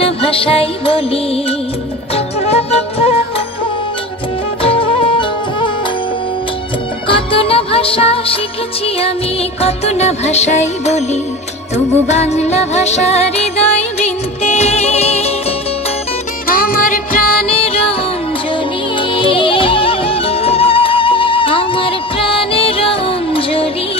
না ভাষাই বলি। কত না ভাষা শিখেছি আমি, কত না ভাষাই বলি, তবু বাংলা ভাষা হৃদয় বৃন্তে আমার প্রাণের অঞ্জলি, আমার প্রাণের অঞ্জলি।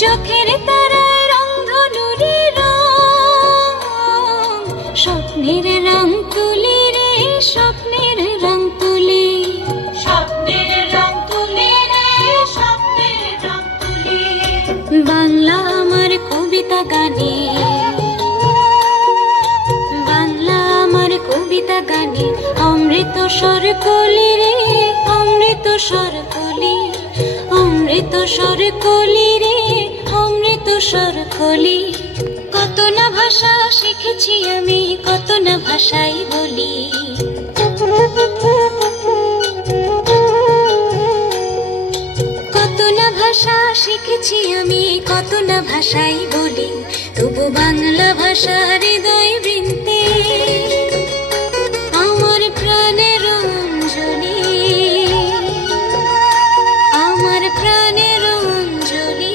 চোখের তারায় রংধনু রে রং, স্বপ্নের রং তুলি রে, স্বপ্নের রং তুলি, স্বপ্নের রং তুলি রে, স্বপ্নের রং তুলি। বাংলা আমার কবিতা গানে, বাংলা আমার কবিতা গানে অমৃত স্বর কলি রে, অমৃত স্বর কলি, অমৃত স্বর কলি রে, অমৃত স্বর কলি। কত না ভাষা শিখেছি আমি, কত না ভাষাই বলি। কত না ভাষা শিখেছি আমি, কত না ভাষাই বলি, তবু বাংলা ভাষা হৃদয় বৃন্তে আমার প্রাণের অঞ্জলি, আমার প্রাণের অঞ্জলি।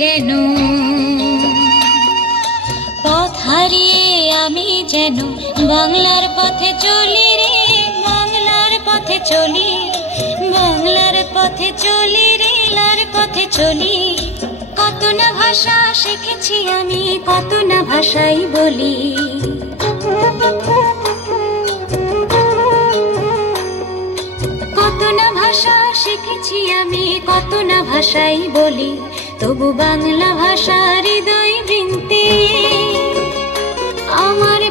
যেন পথ হারিয়ে আমি যেন বাংলার পথে চলি রে, বাংলার পথে চলি, বাংলার পথে চলি রে, লার পথে চলি। কত না ভাষা শিখেছি আমি, কত না ভাষাই বলি। কত না ভাষা শিখেছি আমি, কত না ভাষাই বলি, তবু বাংলা ভাষা হৃদয় বৃন্তে আমার